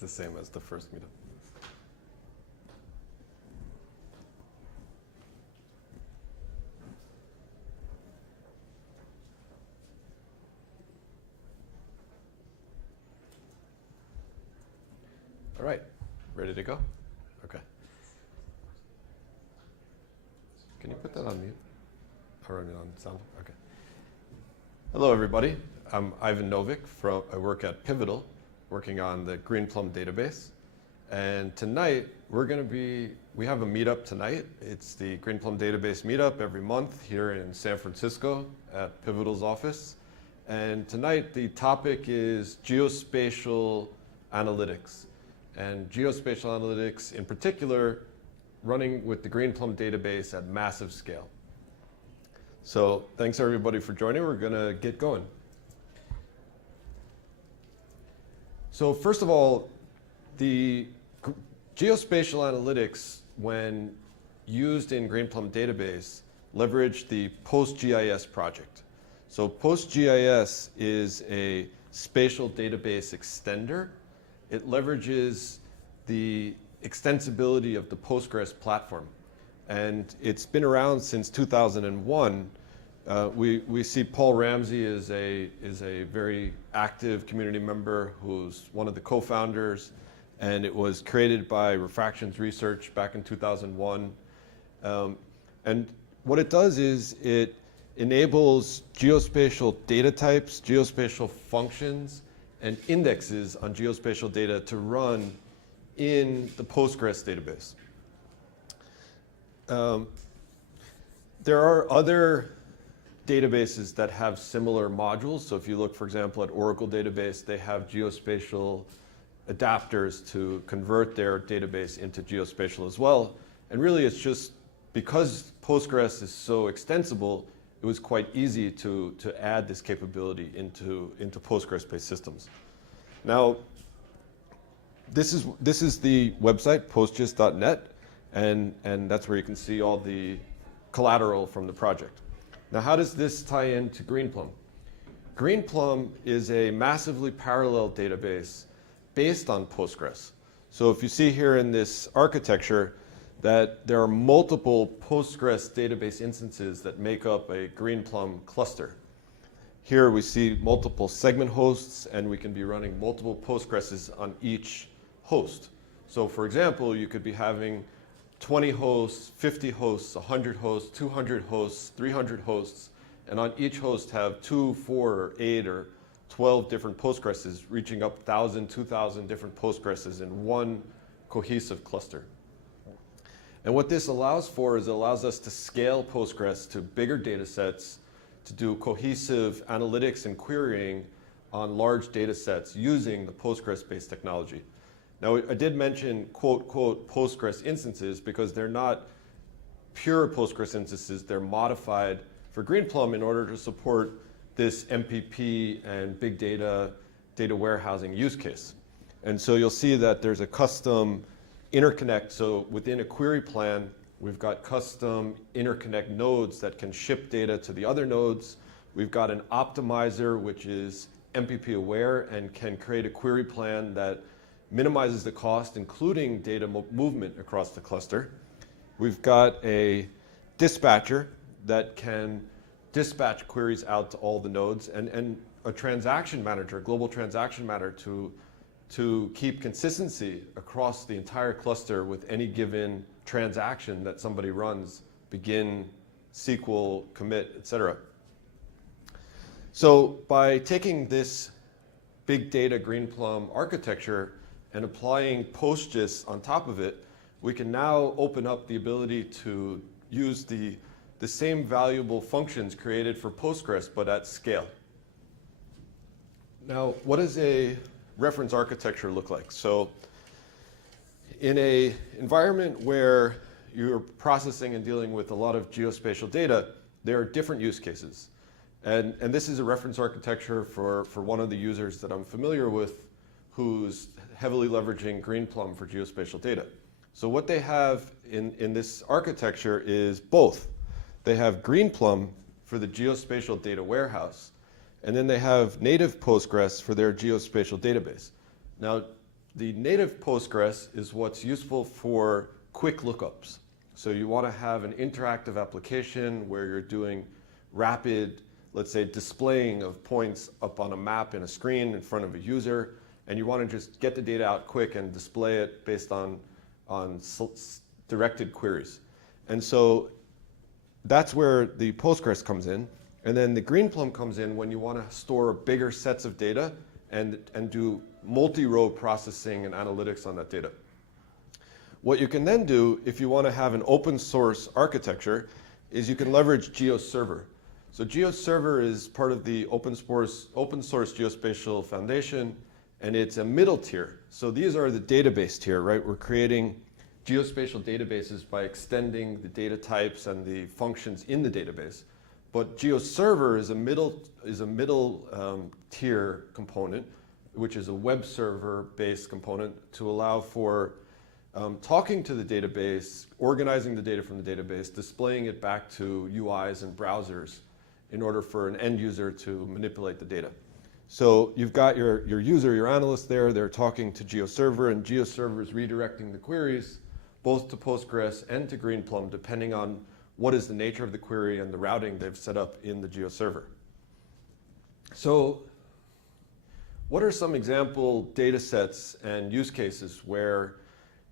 It's the same as the first meetup. All right, ready to go? Okay. Can you put that on mute? Or on sound? Okay. Hello, everybody. I'm Ivan Novick. I work at Pivotal, working on the Greenplum Database. And tonight, we have a meetup tonight. It's the Greenplum Database meetup every month here in San Francisco at Pivotal's office. And tonight, the topic is geospatial analytics. And geospatial analytics, in particular, running with the Greenplum database at massive scale. So thanks everybody for joining. We're going to get going. So first of all, the geospatial analytics, when used in Greenplum database, leverage the PostGIS project. So PostGIS is a spatial database extender. It leverages the extensibility of the Postgres platform. And it's been around since 2001. We see Paul Ramsey is a very active community member who's one of the co-founders. And it was created by Refractions Research back in 2001. And what it does is it enables geospatial data types, geospatial functions, and indexes on geospatial data to run in the Postgres database. There are other databases that have similar modules. So if you look, for example, at Oracle database, they have geospatial adapters to convert their database into geospatial as well. And really, it's just because Postgres is so extensible, it was quite easy to add this capability into Postgres-based systems. Now, this is the website, postgis.net, and that's where you can see all the collateral from the project. Now, how does this tie into Greenplum? Greenplum is a massively parallel database based on Postgres. So if you see here in this architecture, that there are multiple Postgres database instances that make up a Greenplum cluster. Here we see multiple segment hosts, and we can be running multiple Postgreses on each host. So for example, you could be having 20 hosts, 50 hosts, 100 hosts, 200 hosts, 300 hosts, and on each host have 2, 4, or 8, or 12 different Postgreses, reaching up 1,000, 2,000 different Postgreses in one cohesive cluster. And what this allows for is it allows us to scale Postgres to bigger data sets, to do cohesive analytics and querying on large data sets using the Postgres-based technology. Now, I did mention, quote, quote, Postgres instances because they're not pure Postgres instances. They're modified for Greenplum in order to support this MPP and big data warehousing use case. And so you'll see that there's a custom interconnect. So within a query plan, we've got custom interconnect nodes that can ship data to the other nodes. We've got an optimizer, which is MPP aware and can create a query plan that minimizes the cost, including data movement across the cluster. We've got a dispatcher that can dispatch queries out to all the nodes, and a transaction manager, a global transaction manager to keep consistency across the entire cluster with any given transaction that somebody runs, begin, SQL, commit, etc. So by taking this big data Greenplum architecture and applying PostGIS on top of it, we can now open up the ability to use the same valuable functions created for Postgres, but at scale. Now, what does a reference architecture look like? So in an environment where you're processing and dealing with a lot of geospatial data, there are different use cases. And this is a reference architecture for one of the users that I'm familiar with who's heavily leveraging Greenplum for geospatial data. So what they have in this architecture is both. They have Greenplum for the geospatial data warehouse, and then they have native Postgres for their geospatial database. Now, the native Postgres is what's useful for quick lookups. So you want to have an interactive application where you're doing rapid, let's say, displaying of points up on a map in a screen in front of a user, and you want to just get the data out quick and display it based on directed queries. And so that's where the Postgres comes in. And then the Greenplum comes in when you want to store bigger sets of data and do multi-row processing and analytics on that data. What you can then do, if you want to have an open source architecture, is you can leverage GeoServer. So GeoServer is part of the open source Geospatial Foundation, and it's a middle tier. So these are the database tier, right? We're creating geospatial databases by extending the data types and the functions in the database. But GeoServer is a middle tier component, which is a web server based component to allow for talking to the database, organizing the data from the database, displaying it back to UIs and browsers in order for an end user to manipulate the data. So you've got your user, your analyst there, they're talking to GeoServer, and GeoServer is redirecting the queries both to Postgres and to Greenplum, depending on what is the nature of the query and the routing they've set up in the GeoServer. So what are some example data sets and use cases where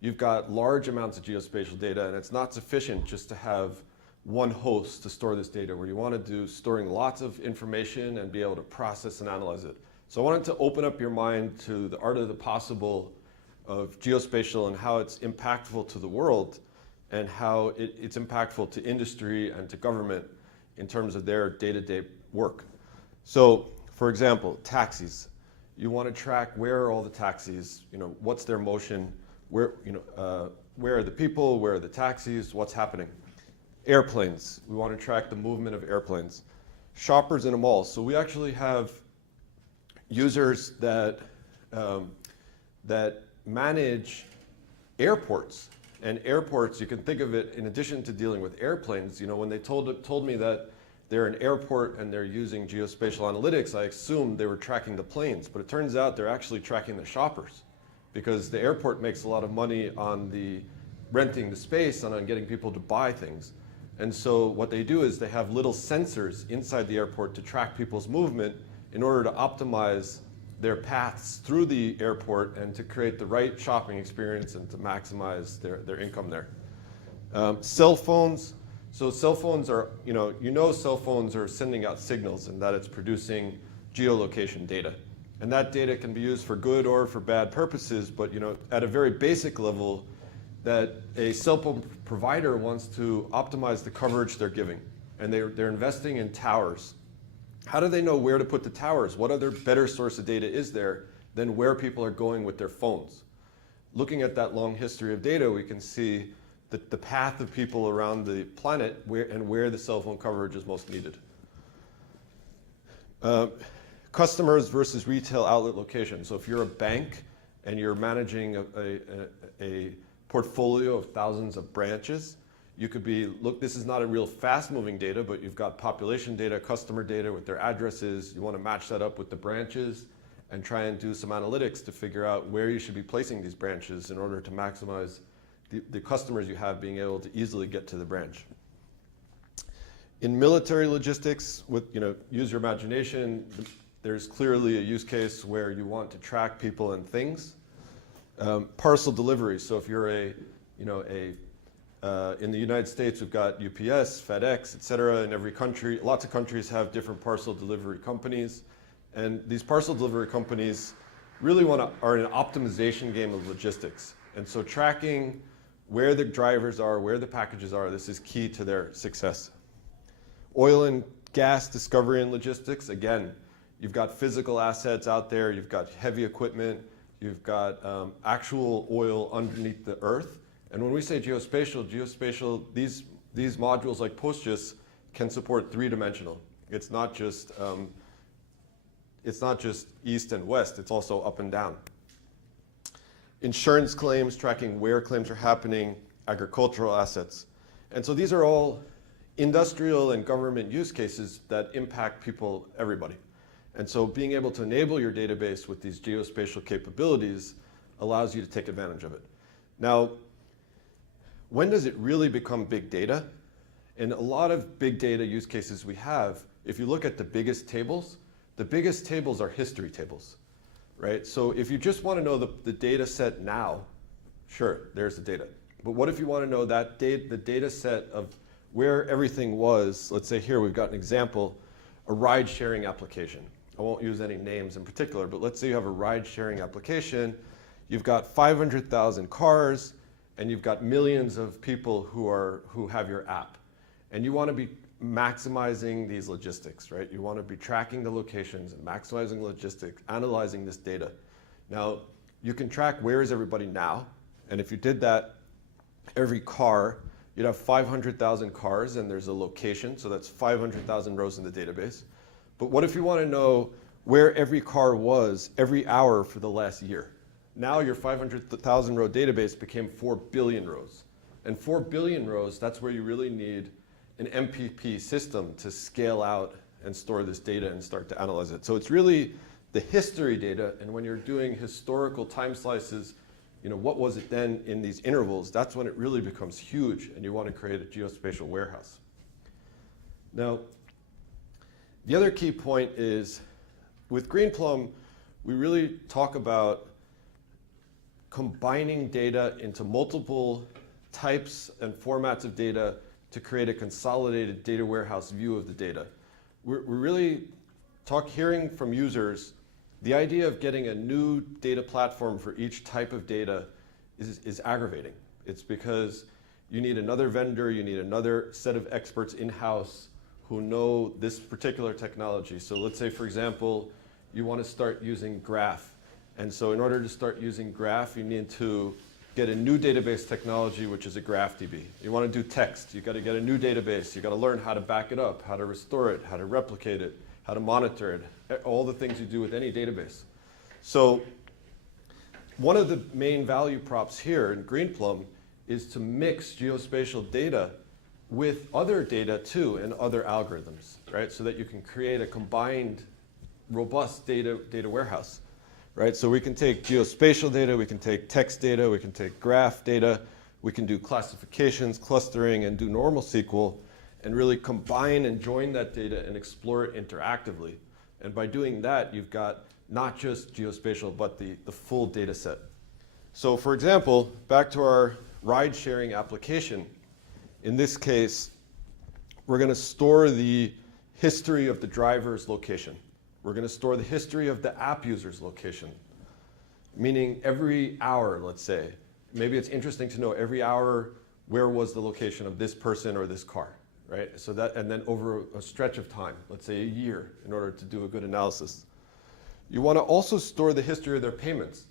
you've got large amounts of geospatial data and it's not sufficient just to have one host to store this data, where you want to do storing lots of information and be able to process and analyze it? So I wanted to open up your mind to the art of the possible of geospatial and how it's impactful to the world and how it's impactful to industry and to government in terms of their day-to-day work. So, for example, taxis. You want to track where are all the taxis, what's their motion, where are the people, where are the taxis, what's happening. Airplanes, we want to track the movement of airplanes. Shoppers in a mall. So we actually have users that manage airports. And airports, you can think of it in addition to dealing with airplanes. When they told me that they're an airport and they're using geospatial analytics, I assumed they were tracking the planes. But it turns out they're actually tracking the shoppers, because the airport makes a lot of money on the renting the space and on getting people to buy things. And so what they do is they have little sensors inside the airport to track people's movement in order to optimize their paths through the airport and to create the right shopping experience and to maximize their income there. Cell phones. So cell phones are, cell phones are sending out signals and that it's producing geolocation data. And that data can be used for good or for bad purposes, but at a very basic level, that a cell phone provider wants to optimize the coverage they're giving. And they're investing in towers. How do they know where to put the towers? What other better source of data is there than where people are going with their phones? Looking at that long history of data, we can see the path of people around the planet where the cell phone coverage is most needed. Customers versus retail outlet location. So if you're a bank and you're managing a portfolio of thousands of branches, you could be, look, this is not a real fast-moving data, but you've got population data, customer data with their addresses. You want to match that up with the branches and try and do some analytics to figure out where you should be placing these branches in order to maximize the customers you have being able to easily get to the branch. In military logistics, use your imagination, there's clearly a use case where you want to track people and things. Parcel delivery. So if you're in the United States, we've got UPS, FedEx, et cetera. In every country, lots of countries have different parcel delivery companies. And these parcel delivery companies really are in an optimization game of logistics. And so tracking where the drivers are, where the packages are, this is key to their success. Oil and gas discovery and logistics. Again, you've got physical assets out there, you've got heavy equipment, you've got actual oil underneath the earth. And when we say geospatial, these modules like PostGIS can support three-dimensional. It's not just east and west, it's also up and down. Insurance claims, tracking where claims are happening, agricultural assets. And so these are all industrial and government use cases that impact people, everybody. And so being able to enable your database with these geospatial capabilities allows you to take advantage of it. Now, when does it really become big data? In a lot of big data use cases we have, if you look at the biggest tables are history tables, right? So if you just want to know the data set now, sure, there's the data. But what if you want to know that the data set of where everything was? Let's say here we've got an example, a ride-sharing application. I won't use any names in particular, but let's say you have a ride-sharing application. You've got 500,000 cars, and you've got millions of people who have your app. And you want to be maximizing these logistics, right? You want to be tracking the locations and maximizing logistics, analyzing this data. Now, you can track where is everybody now, and if you did that, every car, you'd have 500,000 cars, and there's a location, so that's 500,000 rows in the database. But what if you want to know where every car was every hour for the last year? Now your 500,000 row database became 4 billion rows. And 4 billion rows, that's where you really need an MPP system to scale out and store this data and start to analyze it. So it's really the history data, and when you're doing historical time slices, what was it then in these intervals, that's when it really becomes huge, and you want to create a geospatial warehouse. Now, the other key point is, with Greenplum, we really talk about combining data into multiple types and formats of data to create a consolidated data warehouse view of the data. We're really hearing from users, the idea of getting a new data platform for each type of data is aggravating. It's because you need another vendor, you need another set of experts in-house who know this particular technology. So let's say, for example, you want to start using Graph. And so in order to start using Graph, you need to get a new database technology, which is a GraphDB. You want to do text, you've got to get a new database. You've got to learn how to back it up, how to restore it, how to replicate it, how to monitor it, all the things you do with any database. So one of the main value props here in Greenplum is to mix geospatial data with other data too and other algorithms, right? So that you can create a combined, robust data warehouse, right? So we can take geospatial data, we can take text data, we can take graph data, we can do classifications, clustering, and do normal SQL, and really combine and join that data and explore it interactively. And by doing that, you've got not just geospatial, but the full data set. So for example, back to our ride-sharing application, in this case, we're going to store the history of the driver's location. We're going to store the history of the app user's location, meaning every hour, let's say. Maybe it's interesting to know every hour where was the location of this person or this car, right? So that, and then over a stretch of time, let's say a year, in order to do a good analysis. You want to also store the history of their payments.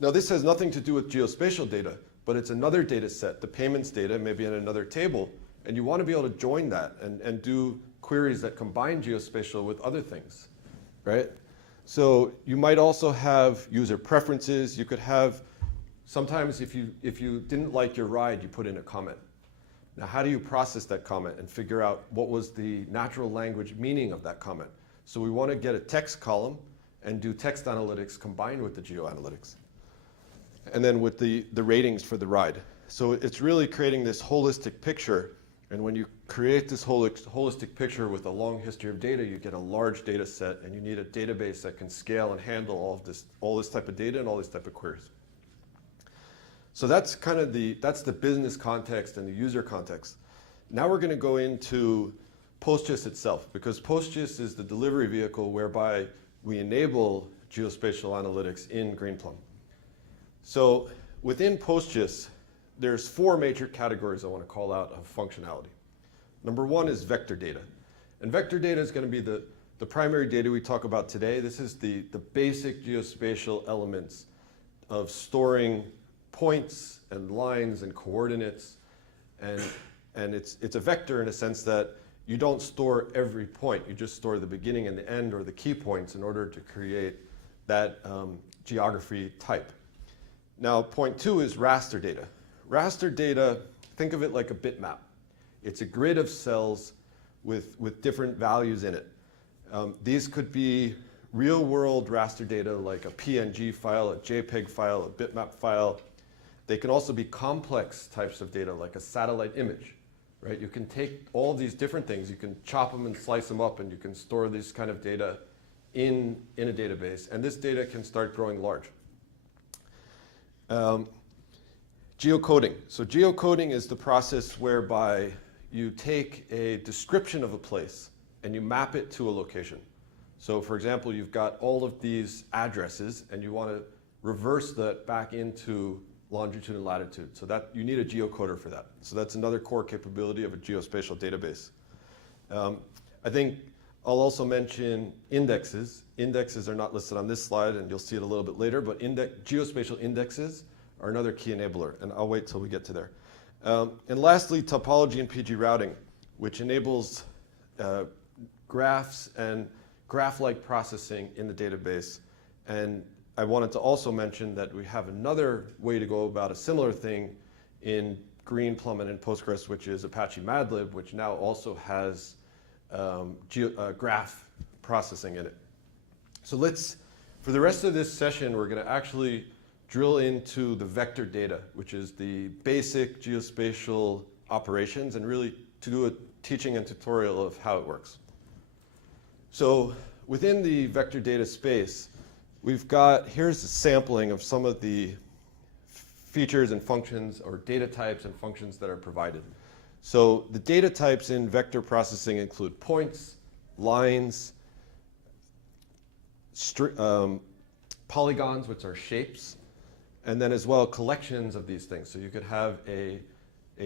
Now this has nothing to do with geospatial data, but it's another data set, the payments data, maybe in another table, and you want to be able to join that and do queries that combine geospatial with other things, right? So you might also have user preferences. You could have, sometimes if you didn't like your ride, you put in a comment. Now how do you process that comment and figure out what was the natural language meaning of that comment? So we want to get a text column and do text analytics combined with the geoanalytics. And then with the ratings for the ride. So it's really creating this holistic picture. And when you create this holistic picture with a long history of data, you get a large data set, and you need a database that can scale and handle all this type of data and all these type of queries. So that's kind of that's the business context and the user context. Now we're going to go into PostGIS itself, because PostGIS is the delivery vehicle whereby we enable geospatial analytics in Greenplum. So within PostGIS, there's 4 major categories I want to call out of functionality. Number 1 is vector data. And vector data is going to be the primary data we talk about today. This is the basic geospatial elements of storing points and lines and coordinates. And it's a vector in a sense that you don't store every point. You just store the beginning and the end, or the key points, in order to create that geography type. Now, point 2 is raster data. Raster data, think of it like a bitmap. It's a grid of cells with different values in it. These could be real-world raster data like a PNG file, a JPEG file, a bitmap file. They can also be complex types of data like a satellite image, right? You can take all these different things, you can chop them and slice them up, and you can store this kind of data in a database, and this data can start growing large. Geocoding. So geocoding is the process whereby you take a description of a place and you map it to a location. So for example, you've got all of these addresses and you want to reverse that back into longitude and latitude. So that you need a geocoder for that. So that's another core capability of a geospatial database. I think I'll also mention indexes. Indexes are not listed on this slide, and you'll see it a little bit later, but geospatial indexes are another key enabler, and I'll wait till we get to there. And lastly, topology and PG routing, which enables graphs and graph-like processing in the database. And I wanted to also mention that we have another way to go about a similar thing in Greenplum and in Postgres, which is Apache Madlib, which now also has graph processing in it. So for the rest of this session, we're going to actually drill into the vector data, which is the basic geospatial operations, and really to do a teaching and tutorial of how it works. So within the vector data space, here's a sampling of some of the features and functions or data types and functions that are provided. So the data types in vector processing include points, lines, polygons, which are shapes, and then as well collections of these things. So you could have a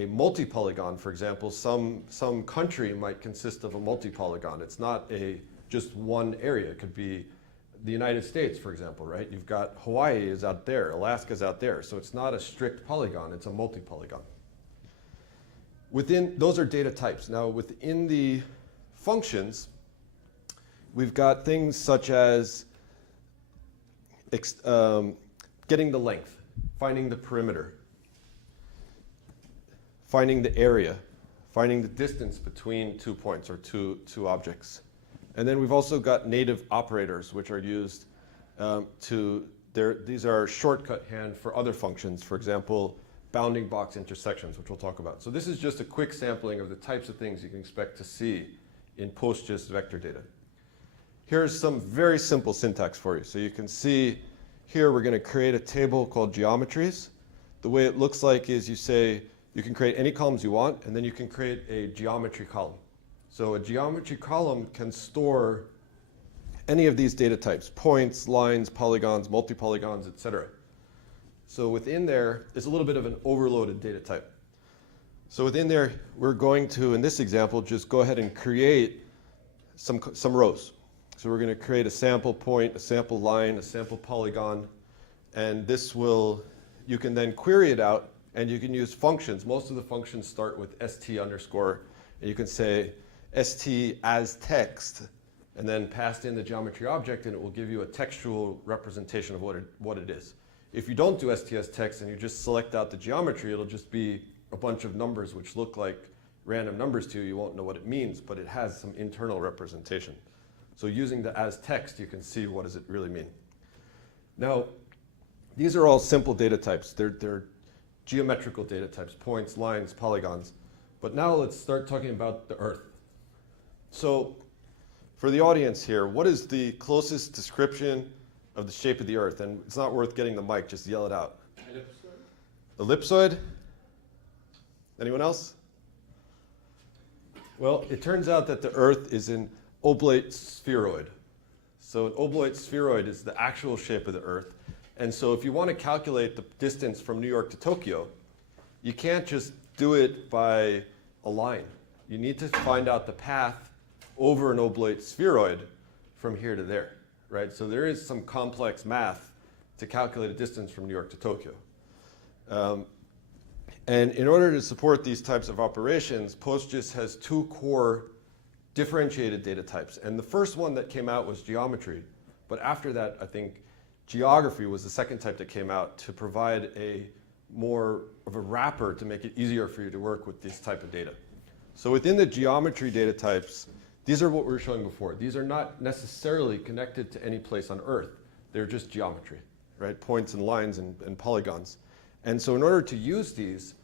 multi-polygon, for example. Some country might consist of a multi-polygon. It's not just one area. It could be the United States, for example, right? You've got Hawaii is out there, Alaska's out there. So it's not a strict polygon, it's a multi-polygon. Those are data types. Now within the functions, we've got things such as getting the length, finding the perimeter, finding the area, finding the distance between 2 points or two objects. And then we've also got native operators, which are used these are shortcut hand for other functions. For example, bounding box intersections, which we'll talk about. So this is just a quick sampling of the types of things you can expect to see in PostGIS vector data. Here's some very simple syntax for you. So you can see here we're going to create a table called geometries. The way it looks like is you can create any columns you want, and then you can create a geometry column. So a geometry column can store any of these data types: points, lines, polygons, multi-polygons, etc. So within there is a little bit of an overloaded data type. So within there, we're going to, in this example, just go ahead and create some rows. So we're going to create a sample point, a sample line, a sample polygon, and you can then query it out, and you can use functions. Most of the functions start with st underscore, and you can say st as text, and then pass in the geometry object, and it will give you a textual representation of what it is. If you don't do st as text and you just select out the geometry, it'll just be a bunch of numbers which look like random numbers to you. You won't know what it means, but it has some internal representation. So using the as text, you can see what does it really mean. Now, these are all simple data types. They're geometrical data types: points, lines, polygons. But now let's start talking about the Earth. So for the audience here, what is the closest description of the shape of the Earth? And it's not worth getting the mic, just yell it out. Ellipsoid. Ellipsoid? Anyone else? Well, it turns out that the Earth is an oblate spheroid. So an oblate spheroid is the actual shape of the Earth. And so if you want to calculate the distance from New York to Tokyo, you can't just do it by a line. You need to find out the path over an oblate spheroid from here to there, right? So there is some complex math to calculate a distance from New York to Tokyo. And in order to support these types of operations, PostGIS has two core differentiated data types. And the first one that came out was geometry. But after that, I think geography was the second type that came out to provide more of a wrapper to make it easier for you to work with this type of data. So within the geometry data types, these are what we were showing before. These are not necessarily connected to any place on Earth. They're just geometry, right? Points and lines and polygons. And so in order to use these,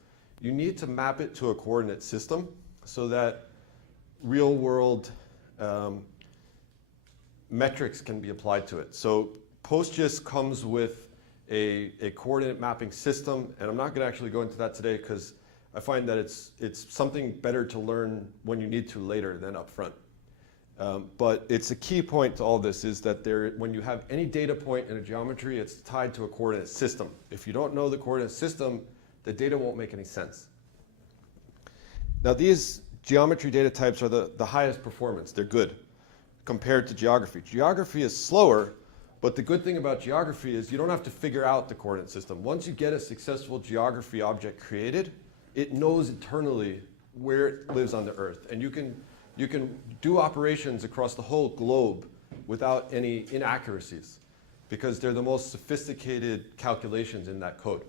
you need to map it to a coordinate system so that real world metrics can be applied to it. So PostGIS comes with a coordinate mapping system, and I'm not going to actually go into that today because I find that it's something better to learn when you need to later than up front. But it's a key point to all this is that when you have any data point in a geometry, it's tied to a coordinate system. If you don't know the coordinate system, the data won't make any sense. Now these geometry data types are the highest performance. They're good compared to geography. Geography is slower, but the good thing about geography is you don't have to figure out the coordinate system. Once you get a successful geography object created, it knows internally where it lives on the Earth. And you can do operations across the whole globe without any inaccuracies because they're the most sophisticated calculations in that code.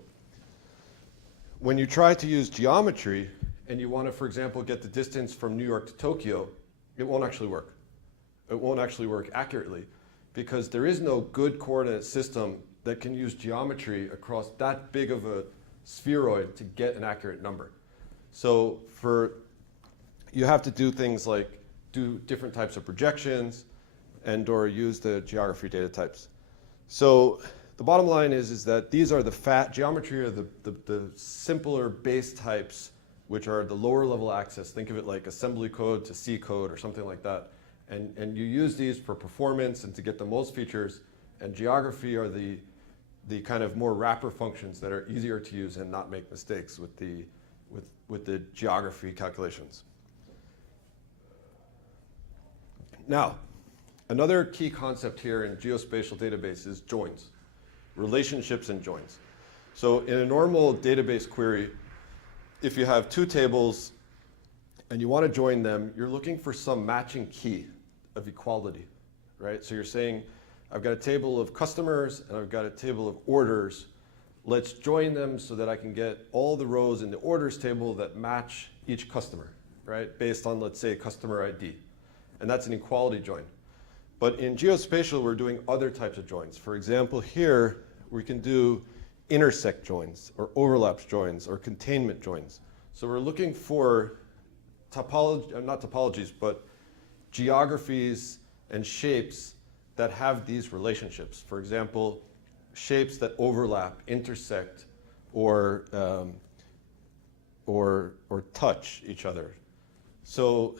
When you try to use geometry and you want to, for example, get the distance from New York to Tokyo, it won't actually work. It won't actually work accurately because there is no good coordinate system that can use geometry across that big of a spheroid to get an accurate number. So you have to do things like do different types of projections and/or use the geography data types. So the bottom line is that these are geometry are the simpler base types, which are the lower level access. Think of it like assembly code to C code or something like that. And you use these for performance and to get the most features. And geography are the kind of more wrapper functions that are easier to use and not make mistakes with the geography calculations. Now, another key concept here in geospatial database is joins, relationships and joins. So in a normal database query, if you have two tables and you want to join them, you're looking for some matching key of equality, right? So you're saying, I've got a table of customers and I've got a table of orders. Let's join them so that I can get all the rows in the orders table that match each customer, right? Based on, let's say, customer ID. And that's an equality join. But in geospatial, we're doing other types of joins. For example, here, we can do intersect joins or overlaps joins or containment joins. So we're looking for not topologies, but geographies and shapes that have these relationships. For example, shapes that overlap, intersect, or touch each other. So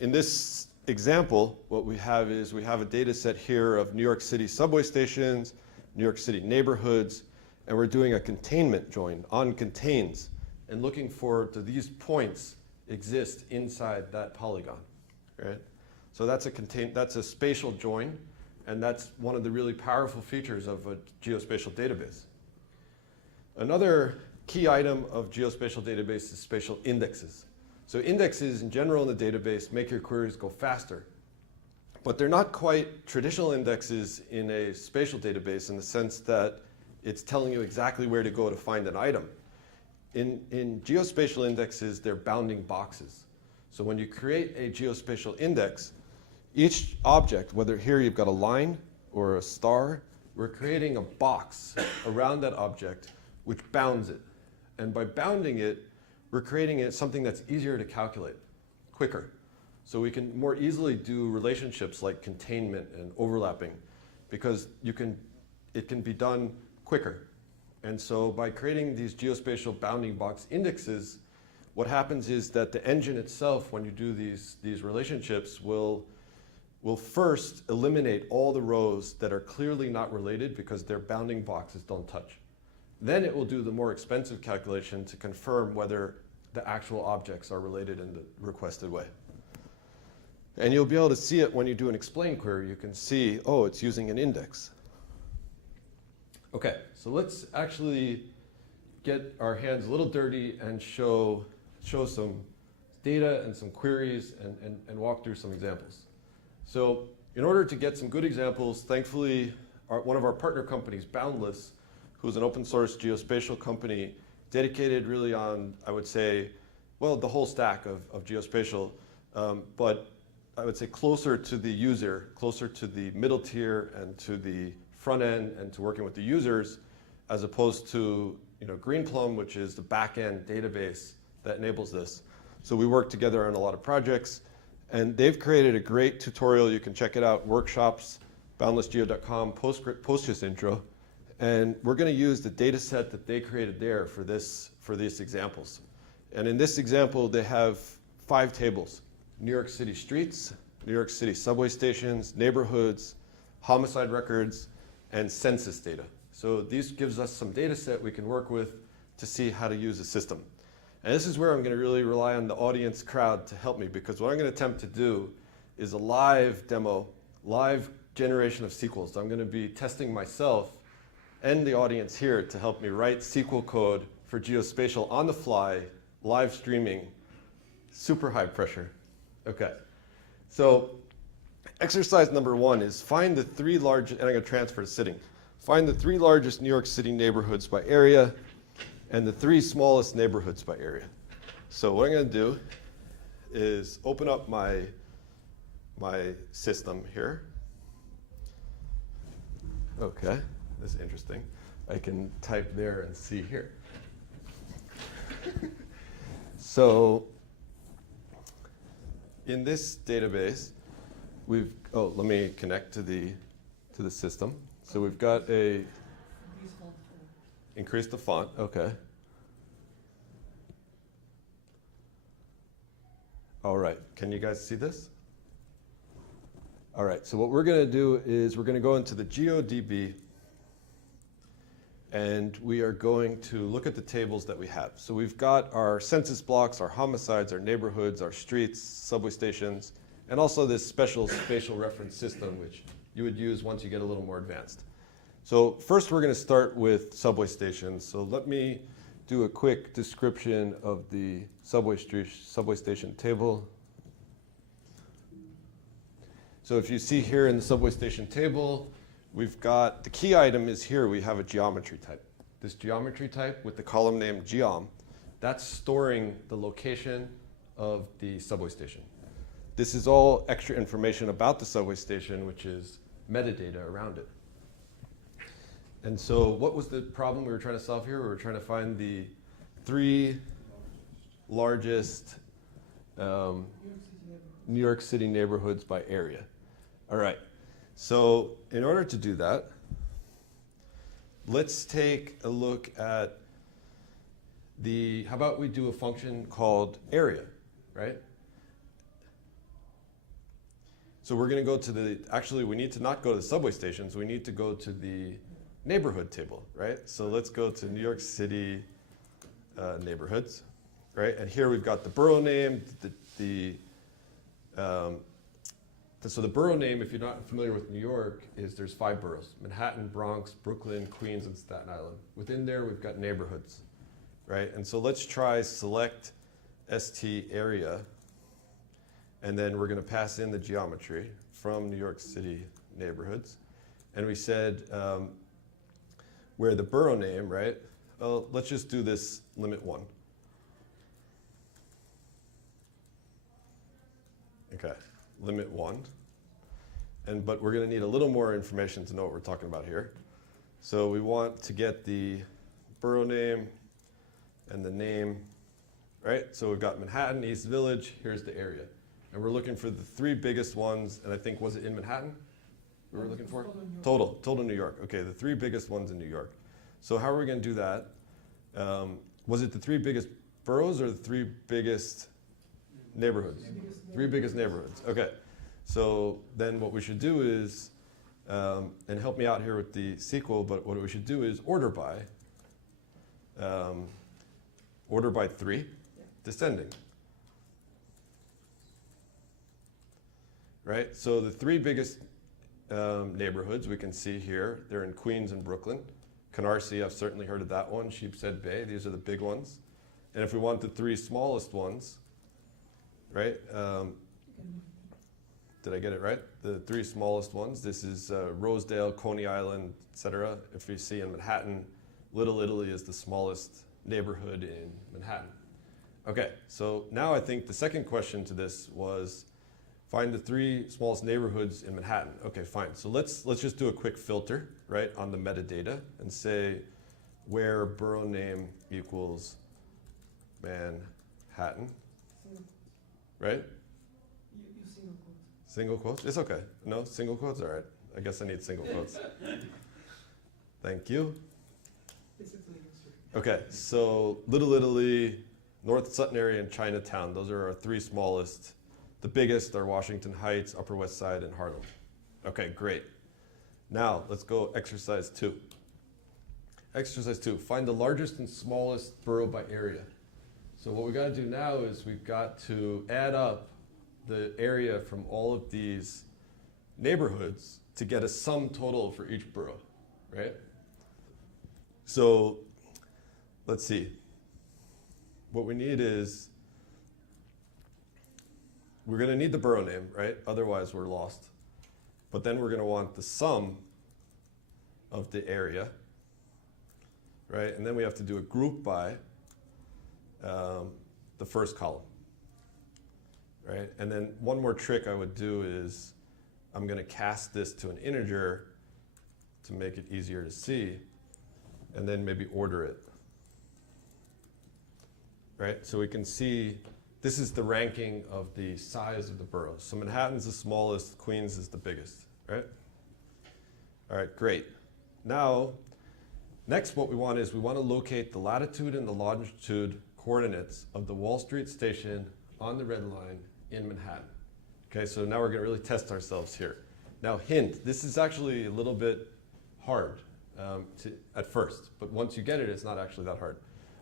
in this example, what we have is we have a data set here of New York City subway stations, New York City neighborhoods, and we're doing a containment join on contains and looking for, do these points exist inside that polygon, right? So that's a spatial join, and that's one of the really powerful features of a geospatial database. Another key item of geospatial database is spatial indexes. So indexes in general in the database make your queries go faster, but they're not quite traditional indexes in a spatial database in the sense that it's telling you exactly where to go to find an item. In geospatial indexes, they're bounding boxes. So when you create a geospatial index, each object, whether here you've got a line or a star, we're creating a box around that object which bounds it. And by bounding it, we're creating something that's easier to calculate, quicker. So we can more easily do relationships like containment and overlapping because it can be done quicker. And so by creating these geospatial bounding box indexes, what happens is that the engine itself, when you do these relationships, will first eliminate all the rows that are clearly not related because their bounding boxes don't touch. Then it will do the more expensive calculation to confirm whether the actual objects are related in the requested way. And you'll be able to see it when you do an explain query. You can see, oh, it's using an index. Okay, so let's actually get our hands a little dirty and show some data and some queries and walk through some examples. So in order to get some good examples, thankfully, one of our partner companies, Boundless, who's an open source geospatial company dedicated really on, I would say, well, the whole stack of geospatial, but I would say, closer to the user, closer to the middle tier and to the front end and to working with the users, as opposed to Greenplum, which is the back-end database that enables this. So we work together on a lot of projects, and they've created a great tutorial. You can check it out, workshops, boundlessgeo.com, PostGIS intro. And we're going to use the data set that they created there for these examples. And in this example, they have 5 tables: New York City streets, New York City subway stations, neighborhoods, homicide records, and census data. So this gives us some data set we can work with to see how to use the system. And this is where I'm going to really rely on the audience crowd to help me, because what I'm going to attempt to do is a live demo, live generation of SQLs. So I'm going to be testing myself and the audience here to help me write SQL code for GeoSpatial on the fly, live streaming, super high pressure. Okay, so exercise number 1 is find the 3 largest, and I'm going to transfer to sitting. Find the 3 largest New York City neighborhoods by area and the 3 smallest neighborhoods by area. So what I'm going to do is open up my system here. Okay, this is interesting. I can type there and see here. So in this database, let me connect to the system. So we've got increase the font, okay. All right, can you guys see this? All right, so what we're going to do is we're going to go into the GeoDB, and we are going to look at the tables that we have. So we've got our census blocks, our homicides, our neighborhoods, our streets, subway stations, and also this special spatial reference system, which you would use once you get a little more advanced. So first we're going to start with subway stations. So let me do a quick description of the subway station table. So if you see here in the subway station table, we've got, the key item is here, we have a geometry type. This geometry type with the column name geom, that's storing the location of the subway station. This is all extra information about the subway station, which is metadata around it. And so what was the problem we were trying to solve here? We were trying to find the 3 largest New York City neighborhoods by area. All right, so in order to do that, let's take a look at how about we do a function called area, right? So we're going to go to actually we need to not go to the subway stations, we need to go to the neighborhood table, right? So let's go to New York City neighborhoods, right? And here we've got the borough name, so the borough name, if you're not familiar with New York, is there's 5 boroughs: Manhattan, Bronx, Brooklyn, Queens, and Staten Island. Within there, we've got neighborhoods, right? And so let's try select ST area, and then we're going to pass in the geometry from New York City neighborhoods. And we said where the borough name, right? Oh, let's just do this limit 1. Okay, limit 1. But we're going to need a little more information to know what we're talking about here. So we want to get the borough name and the name, right? So we've got Manhattan, East Village, here's the area. And we're looking for the 3 biggest ones, and I think, was it in Manhattan we were looking for? Total New York. Okay, the 3 biggest ones in New York. So how are we going to do that? Was it the 3 biggest boroughs or the 3 biggest neighborhoods? 3 biggest neighborhoods, okay. So then what we should do is, and help me out here with the SQL, but what we should do is order by 3, descending. Right, so the 3 biggest neighborhoods we can see here, they're in Queens and Brooklyn. Canarsie, I've certainly heard of that one. Sheepshead Bay, these are the big ones. And if we want the 3 smallest ones, right, did I get it right? The 3 smallest ones, this is Rosedale, Coney Island, etc. If you see in Manhattan, Little Italy is the smallest neighborhood in Manhattan. Okay, so now I think the second question to this was, Find the 3 smallest neighborhoods in Manhattan. Okay, fine. So let's just do a quick filter, right, on the metadata and say where borough name equals Manhattan, right? You single quotes. Single quotes? It's okay. No, single quotes? All right. I guess I need single quotes. Thank you. Okay, so Little Italy, North Sutton area, and Chinatown. Those are our 3 smallest. The biggest are Washington Heights, Upper West Side, and Harlem. Okay, great. Now, let's go exercise 2. Exercise 2, find the largest and smallest borough by area. So what we got to do now is we've got to add up the area from all of these neighborhoods to get a sum total for each borough, right? So let's see. What we need is, we're going to need the borough name, right? Otherwise, we're lost. But then we're going to want the sum of the area, right? And then we have to do a group by the first column, right? And then one more trick I would do is I'm going to cast this to an integer to make it easier to see, and then maybe order it, right? So we can see this is the ranking of the size of the boroughs. So Manhattan's the smallest, Queens is the biggest, right? All right, great. Now, next what we want is we want to locate the latitude and the longitude coordinates of the Wall Street station on the red line in Manhattan. Okay, so now we're going to really test ourselves here. Now, hint, this is actually a little bit hard at first, but once you get it, it's not actually that hard.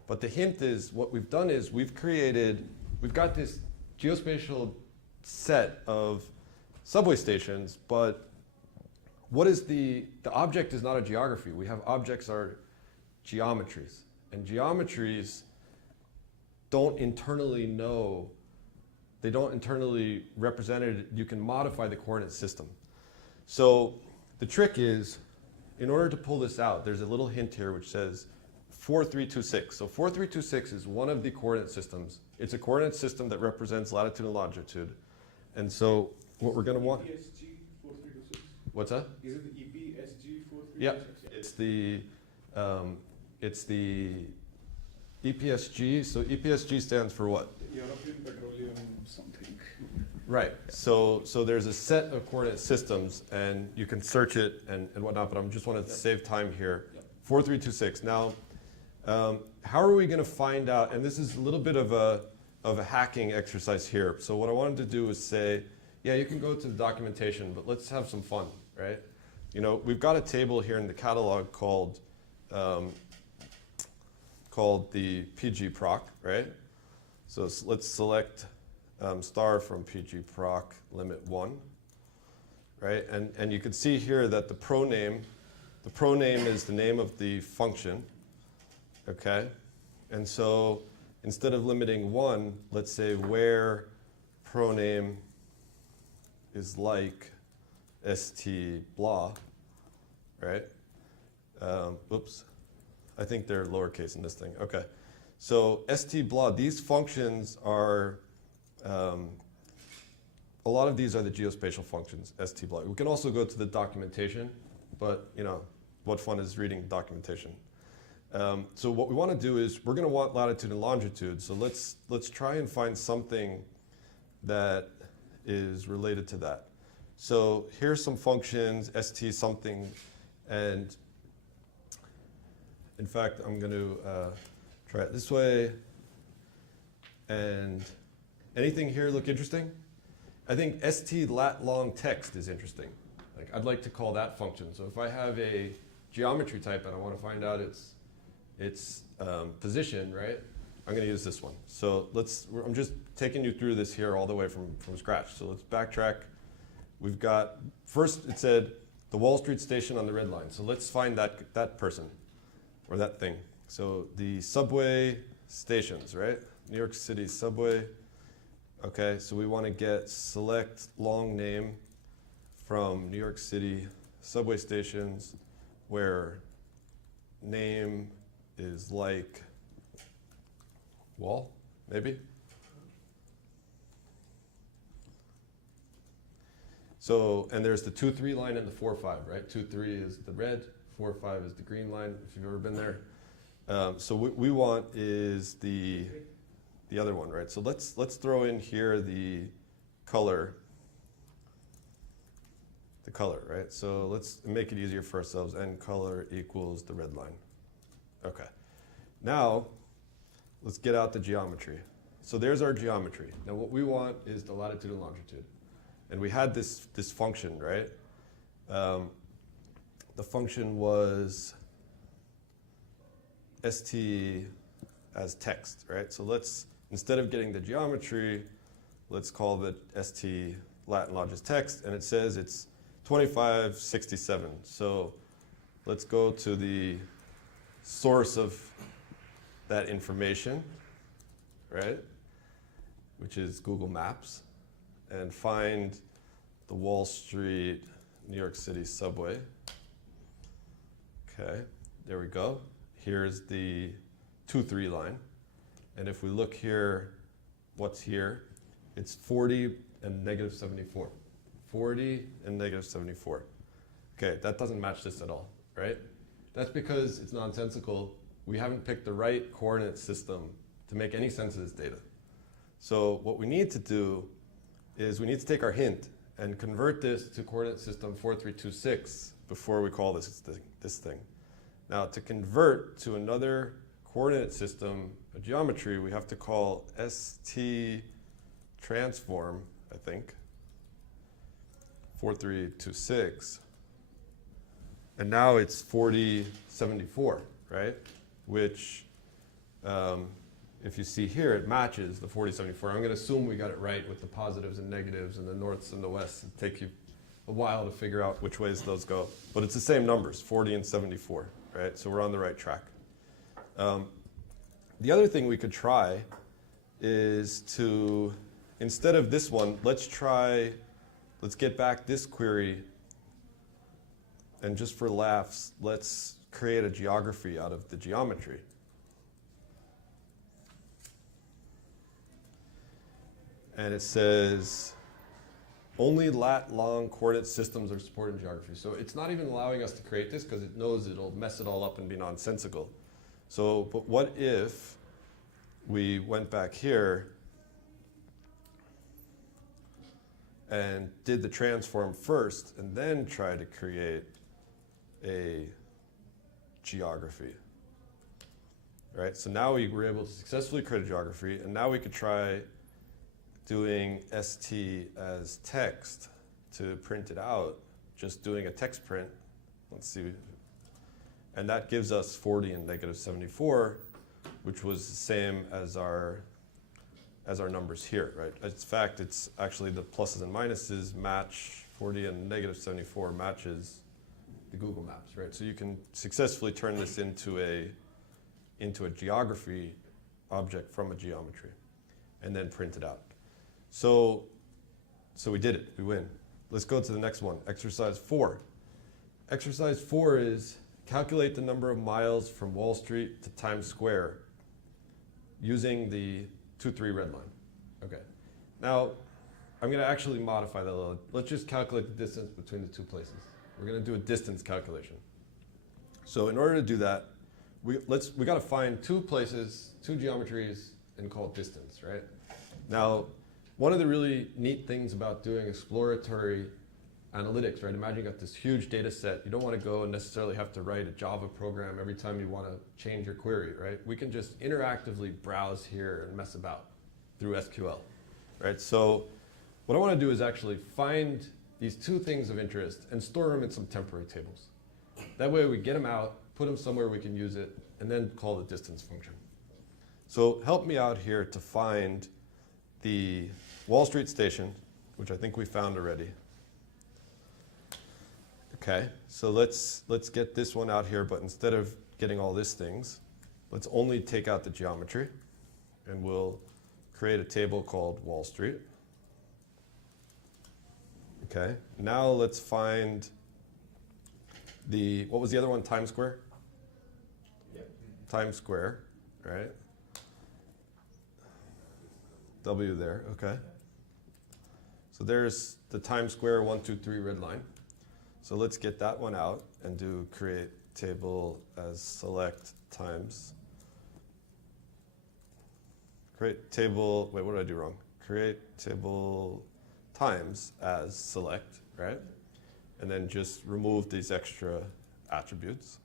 But the hint is what we've done is we've got this geospatial set of subway stations, but what is the object is not a geography. We have objects are geometries, and geometries don't internally know, they don't internally represent it. You can modify the coordinate system. So the trick is, in order to pull this out, there's a little hint here which says 4326. So 4326 is one of the coordinate systems. It's a coordinate system that represents latitude and longitude. And so what we're going to want... epsg 4326? What's that? Is it the epsg 4326? Yeah, it's the epsg. So epsg stands for what? European Petroleum something. Right. So there's a set of coordinate systems, and you can search it and whatnot, but I just want to save time here. 4326. Now, how are we going to find out, and this is a little bit of a hacking exercise here. So what I wanted to do is say, yeah, you can go to the documentation, but let's have some fun, right? You know, we've got a table here in the catalog called the PG proc, right? So let's select star from PG proc limit 1, right? And you can see here that the proname is the name of the function, okay? And so instead of limiting 1, let's say where proname is like st blah, right? Oops, I think they're lowercase in this thing. Okay, so st blah, these functions are, a lot of these are the geospatial functions, st blah. We can also go to the documentation, but you know, what fun is reading documentation? So what we want to do is we're going to want latitude and longitude. So let's try and find something that is related to that. So here's some functions, st something, and in fact, I'm going to try it this way. And anything here look interesting? I think st lat long text is interesting. Like I'd like to call that function. So if I have a geometry type and I want to find out its position, right? I'm going to use this one. So I'm just taking you through this here all the way from scratch. So let's backtrack. We've got, first it said the Wall Street station on the red line. So let's find that person or that thing. So the subway stations, right? New York City subway. Okay, so we want to select long name from New York City subway stations where name is like wall, maybe? So, and there's the 2-3 line and the 4-5, right? 2-3 is the red, 4-5 is the green line, if you've ever been there. So what we want is the other one, right? So let's throw in here the color, right? So let's make it easier for ourselves, and color equals the red line. Okay. Now, let's get out the geometry. So there's our geometry. Now what we want is the latitude and longitude. And we had this function, right? The function was st as text, right? So let's, instead of getting the geometry, let's call it st lat and log as text, and it says it's 2567. So let's go to the source of that information, right? Which is Google Maps, and find the Wall Street, New York City subway. Okay, there we go. Here's the 2-3 line. And if we look here, what's here? It's 40 and negative 74. 40 and negative 74. Okay, that doesn't match this at all, right? That's because it's nonsensical. We haven't picked the right coordinate system to make any sense of this data. So what we need to do is we need to take our hint and convert this to coordinate system 4326 before we call this thing. Now to convert to another coordinate system, a geometry, we have to call st transform, I think, 4326. And now it's 4074, right? Which, if you see here, it matches the 4074. I'm going to assume we got it right with the positives and negatives and the norths and the wests. It'll take you a while to figure out which ways those go. But it's the same numbers, 40 and 74, right? So we're on the right track. The other thing we could try is to, instead of this one, let's get back this query, and just for laughs, let's create a geography out of the geometry. And it says, only lat-long coordinate systems are supported in geography. So it's not even allowing us to create this because it knows it'll mess it all up and be nonsensical. So, but what if we went back here and did the transform first and then try to create a geography, right? So now we were able to successfully create a geography, and now we could try doing st as text to print it out, just doing a text print. Let's see. And that gives us 40 and negative 74, which was the same as our numbers here, right? In fact, it's actually the pluses and minuses match. 40 and negative 74 matches the Google Maps, right? So you can successfully turn this into a geography object from a geometry and then print it out. So we did it, we win. Let's go to the next one, exercise 4. Exercise 4 is calculate the number of miles from Wall Street to Times Square using the 2-3 red line. Okay. Now, I'm going to actually modify that a little. Let's just calculate the distance between the two places. We're going to do a distance calculation. So in order to do that, we got to find two places, two geometries, and call it distance, right? Now, one of the really neat things about doing exploratory analytics, right? Imagine you got this huge data set. You don't want to go and necessarily have to write a Java program every time you want to change your query, right? We can just interactively browse here and mess about through SQL, right? So what I want to do is actually find these two things of interest and store them in some temporary tables. That way we get them out, put them somewhere we can use it, and then call the distance function. So help me out here to find the Wall Street station, which I think we found already. Okay, so let's get this one out here, but instead of getting all these things, let's only take out the geometry, and we'll create a table called Wall Street. Okay, now let's find what was the other one, Times Square? Yep. Times Square, right? W there, okay. So there's the Times Square 1, 2, 3 red line. So let's get that one out and do create table as select times. Create table, wait, what did I do wrong? Create table times as select, right? And then just remove these extra attributes.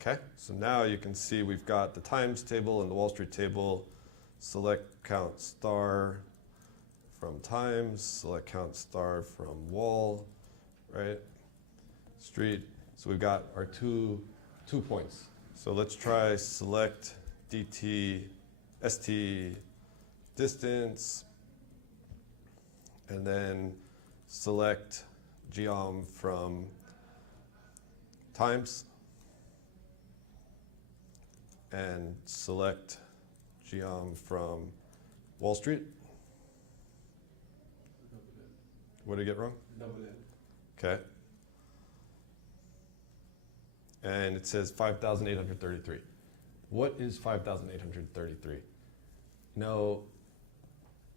Okay, so now you can see we've got the times table and the Wall Street table. Select count star from times, select count star from wall, right? Street. So we've got our two points. So let's try select dt st distance, and then select geom from times, and select geom from Wall Street. What did I get wrong? Okay. And it says 5,833. What is 5,833? No,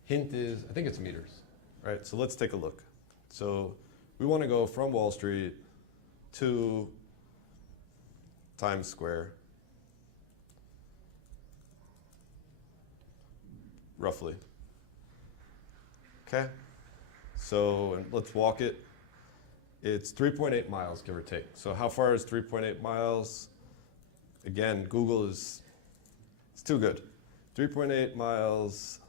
hint is, I think it's meters, right? So let's take a look. So we want to go from Wall Street to Times Square, roughly. Okay? So and let's walk it. It's 3.8 miles, give or take. So how far is 3.8 miles? Again, Google it's too good. 3.8 miles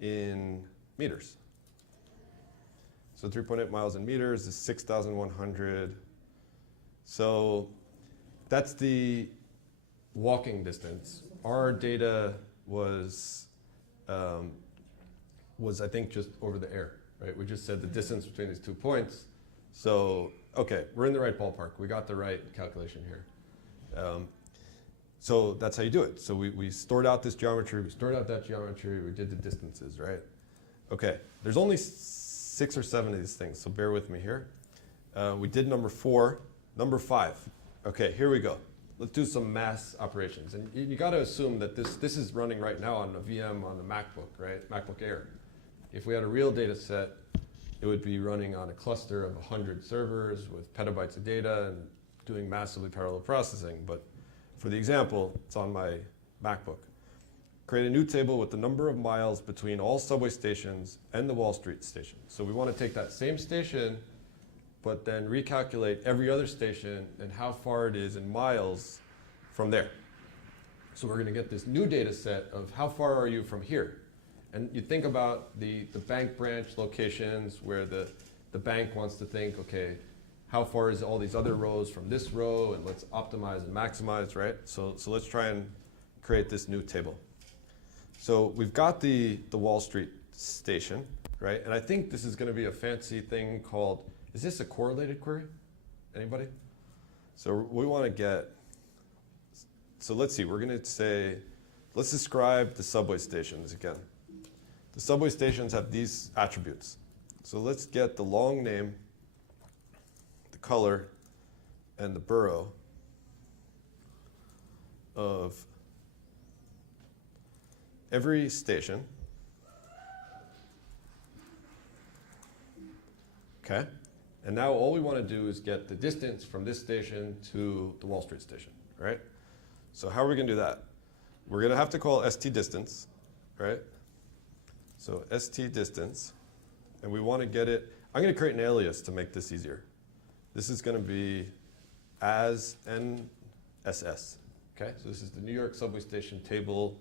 in meters. So 3.8 miles in meters is 6,100. So that's the walking distance. Our data was I think just over the air, right? We just said the distance between these 2 points. So, okay, we're in the right ballpark. We got the right calculation here. So that's how you do it. So we stored out this geometry, we stored out that geometry, we did the distances, right? Okay, there's only 6 or 7 of these things, so bear with me here. We did number 4, number 5. Okay, here we go. Let's do some mass operations. And you got to assume that this is running right now on a VM on the MacBook, right? MacBook Air. If we had a real data set, it would be running on a cluster of 100 servers with petabytes of data and doing massively parallel processing. But for the example, it's on my MacBook. Create a new table with the number of miles between all subway stations and the Wall Street station. So we want to take that same station, but then recalculate every other station and how far it is in miles from there. So we're going to get this new data set of how far are you from here. And you think about the bank branch locations where the bank wants to think, okay, how far is all these other rows from this row, and let's optimize and maximize, right? So let's try and create this new table. So we've got the Wall Street station, right? And I think this is going to be a fancy thing called, is this a correlated query? Anybody? So we want to get, so let's see, we're going to say, let's describe the subway stations again. The subway stations have these attributes. So let's get the long name, the color, and the borough of every station. Okay? And now all we want to do is get the distance from this station to the Wall Street station, right? So how are we going to do that? We're going to have to call stDistance, right? So stDistance, and we want to get it. I'm going to create an alias to make this easier. This is going to be as NSS. Okay, so this is the New York subway station table